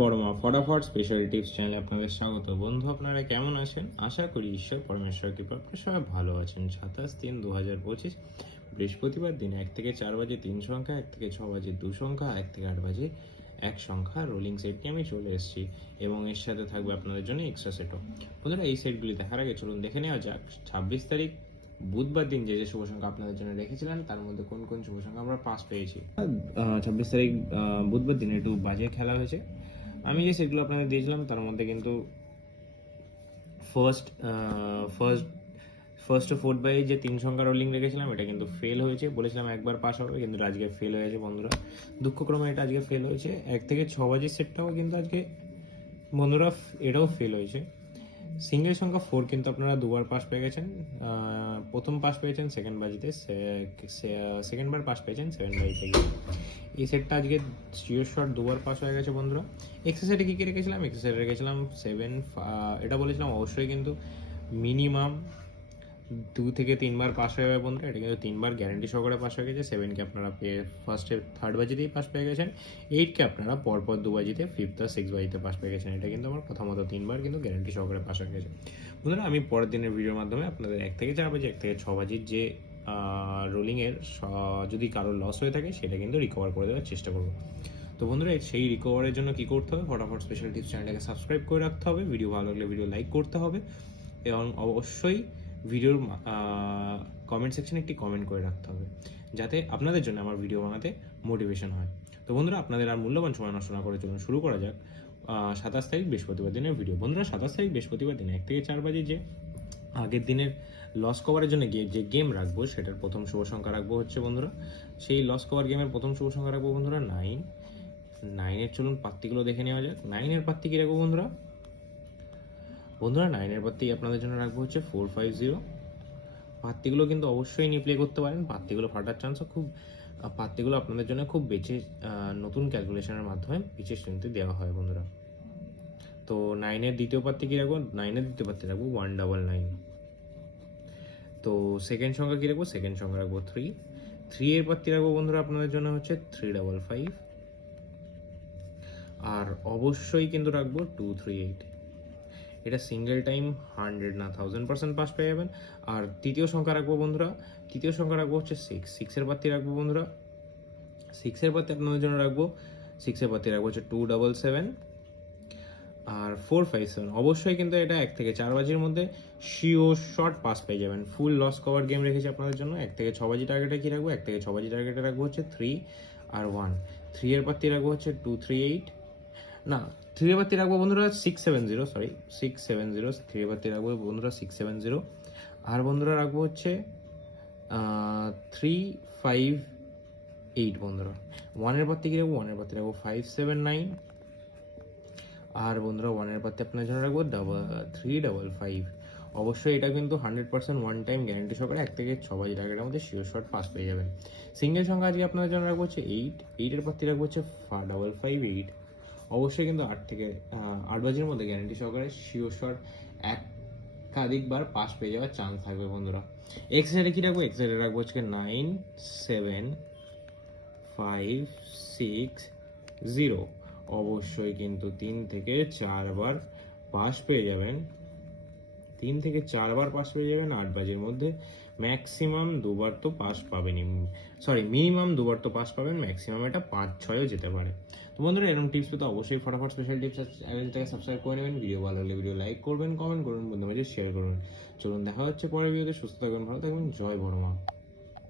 বড় মা ফটাফট স্পেশাল টিপস চ্যানেলে আপনাদের স্বাগত। বন্ধু, আপনারা কেমন আছেন? আশা করি ঈশ্বর পরমেশ্বর কৃপা আপনারা সবাই ভালো আছেন। 27/3/2025 বৃহস্পতিবার দিন 1 থেকে 4 বাজে 3 সংখ্যা, 1 থেকে 6 বাজে 2 সংখ্যা, 1 থেকে 8 বাজে 1 সংখ্যা রোলিং সেট নিয়ে আমি চলে এসেছি এবং এর সাথে থাকবে আপনাদের জন্য এক্সট্রা সেটও। বন্ধুরা, এই সেটগুলি দেখার আগে চলুন দেখে নেওয়া যাক 26 তারিখ বুধবার দিন যে শুভ সংখ্যা আপনাদের জন্য রেখেছিলেন তার মধ্যে কোন কোন শুভ সংখ্যা আমরা পাস পেয়েছি। 26 তারিখ বুধবার দিনে একটু বাজে খেলা হয়েছে। আমি যে সেটগুলো আপনাদের দিয়েছিলাম তার মধ্যে কিন্তু ফার্স্ট ফার্স্ট ফোর্থ বাই যে 3 সংখ্যা রোলিং রেখেছিলাম এটা কিন্তু ফেল হয়েছে। বলেছিলাম একবার পাস হবে, কিন্তু আজকে ফেল হয়েছে বন্ধুরা। দুঃখক্রমে এটা আজকে ফেল হয়েছে। 1 থেকে 6 বাজে সেটটাও কিন্তু আজকে বন্ধুরা এটাও ফেল হয়েছে। সিঙ্গেল সংখ্যা 4 কিন্তু আপনারা দুবার পাস পেয়ে গেছেন। প্রথম পাস পেয়েছেন সেকেন্ড বাজিতে, সেকেন্ড বার পাস পেয়েছেন 7 বাজিতে। এই সেটটা আজকে জিও শট দুবার পাস হয়ে গেছে বন্ধুরা। এক্সারসাইজে কী কী রেখেছিলাম? এক্সারসাইজে রেখেছিলাম 7, এটা বলেছিলাম অবশ্যই কিন্তু মিনিমাম 2 থেকে 3 বার পাস হয়ে যাবে বন্ধুরা। এটা কিন্তু 3 বার গ্যারেন্টি সহকারে পাস হয়ে গেছে। 7কে আপনারা ফার্স্টে থার্ড বাজিতেই পাস পেয়ে গেছেন। 8কে আপনারা পরপর 2 বাজিতে, 5th আর 6th বাজিতে পাস পেয়ে গেছেন। এটা কিন্তু আমার প্রথমত 3 বার কিন্তু গ্যারেন্টি সহকারে পাস হয়ে গেছে বন্ধুরা। আমি পরের দিনের ভিডিওর মাধ্যমে আপনাদের 1 থেকে 4 বাজি, 1 থেকে 6 বাজির যে রোলিংয়ের যদি কারোর লস হয়ে থাকে সেটা কিন্তু রিকভার করে দেওয়ার চেষ্টা করবো। তো বন্ধুরা, সেই রিকভারের জন্য কী করতে হবে? ফটাফট স্পেশাল টিপস চ্যানেলটাকে সাবস্ক্রাইব করে রাখতে হবে, ভিডিও ভালো লাগলে ভিডিও লাইক করতে হবে এবং অবশ্যই ভিডিওর কমেন্ট সেকশনে একটি কমেন্ট করে রাখতে হবে, যাতে আপনাদের জন্য আমার ভিডিও বানাতে মোটিভেশন হয়। তো বন্ধুরা, আপনাদের আর মূল্যবান সময় নষ্ট না করে চলুন শুরু করা যাক 27 তারিখ বৃহস্পতিবার দিনের ভিডিও। বন্ধুরা, 27 তারিখ বৃহস্পতিবার দিনে 1 থেকে 4 বাজে যে আগের দিনের লস কভারের জন্য যে গেম রাখবো সেটার প্রথম শুভ সংখ্যা রাখবো হচ্ছে বন্ধুরা, সেই লস কভার গেমের প্রথম শুভ সংখ্যা রাখবো বন্ধুরা 9। 9-এর চলুন পাত্তিগুলো দেখে নেওয়া যাক। 9-এর পাত্তি কী রাখবো বন্ধুরা? 9-এর পাত্তি আপনাদের জন্য রাখবো হচ্ছে 450। পাত্তিগুলো কিন্তু অবশ্যই নিয়ে প্লে করতে পারেন। পাত্তিগুলো ফাটার চান্সও খুব, পাত্তিগুলো আপনাদের জন্য খুব বেঁচে নতুন ক্যালকুলেশনের মাধ্যমে বেঁচে শুনতে দেওয়া হয় বন্ধুরা। তো 9-এর দ্বিতীয় পাত্তি কী রাখবো? 9-এর দ্বিতীয় পাত্তি রাখবো 199। তো সেকেন্ড সংখ্যা কী রাখবো? সেকেন্ড সংখ্যা রাখবো 3। 3-এর পাত্তি রাখবো বন্ধুরা আপনাদের জন্য হচ্ছে 355। আর অবশ্যই কিন্তু রাখবো 238। এটা সিঙ্গেল টাইম 100 না 1000% পাস পেয়ে যাবেন। আর তৃতীয় সংখ্যা রাখবো বন্ধুরা, তৃতীয় সংখ্যা রাখবো হচ্ছে 6। 6-এর পাত্তি রাখবো বন্ধুরা, 6-এর পাত্তি আপনাদের জন্য রাখবো, 6-এর পাত্তি রাখবো হচ্ছে 277 আর 457। অবশ্যই কিন্তু এটা 1 থেকে 4 বাজির মধ্যে শিওর শর্ট পাস পেয়ে যাবেন। ফুল লস কভার গেম রেখেছি আপনাদের জন্য। 1 থেকে 6 বাজি টার্গেটে কী রাখবো? 1 থেকে 6 বাজি টার্গেটে রাখবো হচ্ছে 3 আর 1। 3-এর পাত্তি রাখবো হচ্ছে 238, না 3-এর পাত্তি রাখবো বন্ধুরা 670, সরি 670। 3-এর পাত্তি রাখবো বন্ধুরা 670। আর বন্ধুরা রাখবো হচ্ছে 358 বন্ধুরা। 1-এর পাত্তি কী রাখবো? 1-এর পাত্তি রাখবো 579। আর বন্ধুরা 1-এর পাত্তি আপনার জন্য রাখবো 355। অবশ্যই এটা কিন্তু 100% ওয়ান টাইম গ্যারেন্টি সহকারে 1 থেকে 6 বাজি টার্গেটের মধ্যে শিওর শর্ট পাস পেয়ে যাবেন। সিঙ্গেল সংখ্যা আজকে আপনাদের জন্য রাখবো হচ্ছে 8। 8-এর পাত্তি রাখবো হচ্ছে 558। অবশ্যই কিন্তু 8 থেকে 8 বাজির মধ্যে গ্যারেন্টি সহকারে শিওর শট একাধিকবার পাস পেয়ে যাওয়ার চান্স থাকবে বন্ধুরা। এক্সাইডে কী রাখবো? এক্সাইডে রাখবো হচ্ছে 9 7 5 6 0। অবশ্যই কিন্তু 3 থেকে 4 বার পাস পেয়ে যাবেন। 3 থেকে 4 বার পাস পেয়ে যাবেন 8 বাজির মধ্যে। ম্যাক্সিমাম দুবার তো পাস পাবেনই, সরি মিনিমাম দুবার তো পাস পাবেন, ম্যাক্সিমাম এটা 5-6ও যেতে পারে। তো বন্ধুরা, এরকম টিপস পেতে অবশ্যই ফটাফট স্পেশাল টিপস চ্যানেলটাকে সাবস্ক্রাইব করে নেবেন। ভিডিও ভালো লাগলে ভিডিও লাইক করবেন, কমেন্ট করবেন, বন্ধুদের মাঝে শেয়ার করুন। চলুন দেখা হচ্ছে পরের ভিডিওতে। সুস্থ থাকবেন, ভালো থাকবেন, জয় বড় মা।